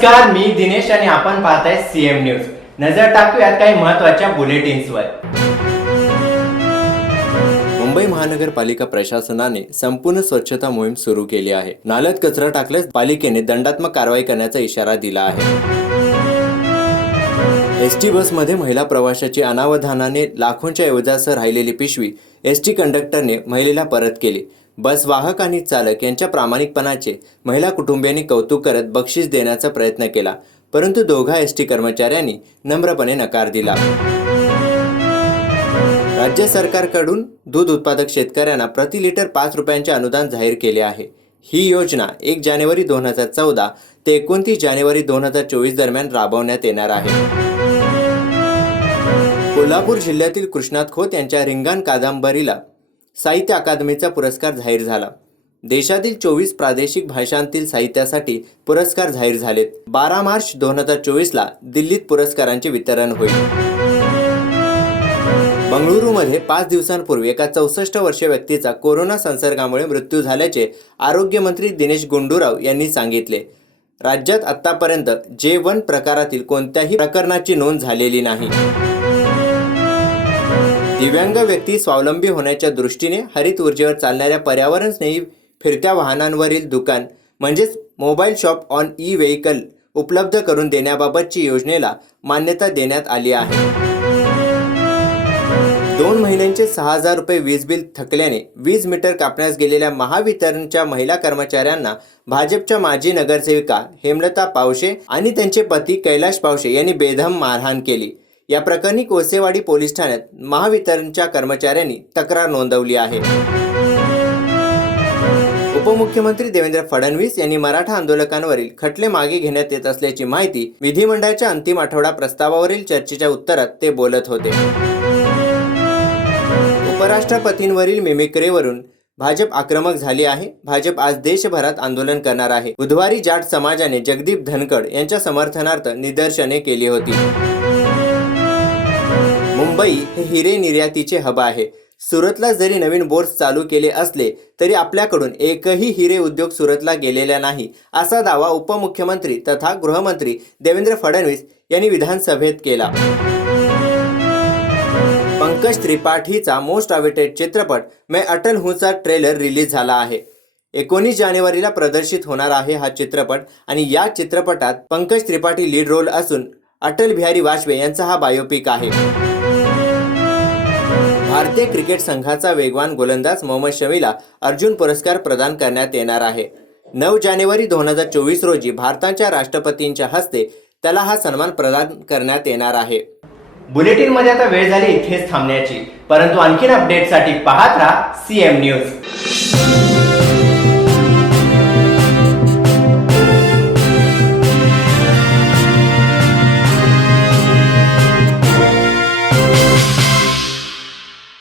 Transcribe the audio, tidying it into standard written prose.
नमस्कार, मी दिनेश आणि आपण पाहताय सीएम न्यूज। नजर टाकूयात काही महत्त्वाच्या बुलेटिन्सवर। मुंबई महानगरपालिका प्रशासनाने संपूर्ण स्वच्छता मोहीम सुरू केली आहे। नाल्यात कचरा टाकल्यास पालिकेने दंडात्मक कारवाई करण्याचा इशारा दिला आहे। एसटी बसमध्ये महिला प्रवाशाची अनावधानाने लाखोंच्या ऐवजासह राहिलेली पिशवी एसटी कंडक्टरने महिलेला परत केली। बस वाहक आणि चालक यांच्या प्रामाणिकपणाचे महिला कुटुंबियांनी कौतुक करत बक्षीस देण्याचा प्रयत्न केला, परंतु दोघा एसटी कर्मचाऱ्यांनी नम्रपणे नकार दिला। राज्य सरकारकडून दूध उत्पादक शेतकऱ्यांना प्रति लिटर 5 रुपयांचे अनुदान जाहीर केले आहे। ही योजना 1 जानेवारी 2014 ते 29 जानेवारी 2024 दरम्यान राबवण्यात येणार आहे। कोल्हापूर जिल्ह्यातील कृष्णात खोत यांच्या रिंगण कादंबरीला साहित्य अकादमीचा पुरस्कार जाहीर झाला। देशातील 24 प्रादेशिक भाषांतील साहित्यासाठी पुरस्कार जाहीर झालेत। 12 मार्च 2024 ला दिल्लीत पुरस्कारांचे वितरण होईल। बंगळुरूमध्ये 5 दिवसांपूर्वी एका 64 वर्षीय व्यक्तीचा कोरोना संसर्गामुळे मृत्यू झाल्याचे आरोग्यमंत्री दिनेश गुंडूराव यांनी सांगितले। राज्यात आतापर्यंत J1 प्रकारातील कोणत्याही प्रकरणाची नोंद झालेली नाही। दिव्यांग व्यक्ती स्वावलंबी होण्याच्या दृष्टीने हरित ऊर्जेवर चालणाऱ्या पर्यावरण स्नेही फिरत्या वाहनांवरील दुकान म्हणजेच mobile shop on E vehicle उपलब्ध करून देण्याबाबतची योजनेला मान्यता देण्यात आली आहे। 2 महिन्यांचे 6,000 रुपये वीज बिल थकल्याने वीज मीटर कापण्यास गेलेल्या महावितरणच्या महिला कर्मचाऱ्यांना भाजपच्या माजी नगरसेविका हेमलता पावशे आणि त्यांचे पती कैलाश पावशे यांनी बेदम मारहाण केली। या प्रकरणी कोसेवाडी पोलीस ठाण्यात महावितरणच्या कर्मचाऱ्यांनी तक्रार नोंदवली आहे। उपमुख्यमंत्री देवेंद्र फडणवीस यांनी मराठा आंदोलकांवरील खटले मागे घेण्यात येत असल्याची माहिती विधिमंडळाच्या अंतिम आठवडा प्रस्तावावरील चर्चेच्या उत्तरात ते बोलत होते। उपराष्ट्रपतींवरील मिमिक्रीवरून भाजप आक्रमक झाली आहे। भाजप आज देशभरात आंदोलन करणार आहे। बुधवारी जाट समाजाने जगदीप धनखड यांच्या समर्थनार्थ निदर्शने केली होती। मुंबई हे हिरे निर्यातीचे हब आहे। सुरतला जरी नवीन बोर्स चालू केले असले तरी आपल्याकडून एकही हिरे उद्योग सुरतला गेलेला नाही, असा दावा उपमुख्यमंत्री तथा गृहमंत्री देवेंद्र फडणवीस यांनी विधानसभेत केला। पंकज त्रिपाठीचा मोस्ट अवेटेड चित्रपट मैं अटल हूंचा ट्रेलर रिलीज झाला आहे। 19 जानेवारीला प्रदर्शित होणार आहे हा चित्रपट आणि या चित्रपटात पंकज त्रिपाठी लीड रोल असून अटल बिहारी वाजपेयी यांचा हा बायोपिक आहे। भारतीय क्रिकेट संघाचा वेगवान गोलंदाज मोहम्मद शमीला अर्जुन पुरस्कार प्रदान करण्यात येणार आहे। 9 जानेवारी 2024 रोजी भारताच्या राष्ट्रपतींच्या हस्ते त्याला हा सन्मान प्रदान करण्यात येणार आहे। बुलेटिन मध्ये आता वेळ झाली इथेच थांबण्याची, परंतु आणखीन अपडेटसाठी पाहत राहा सीएम न्यूज।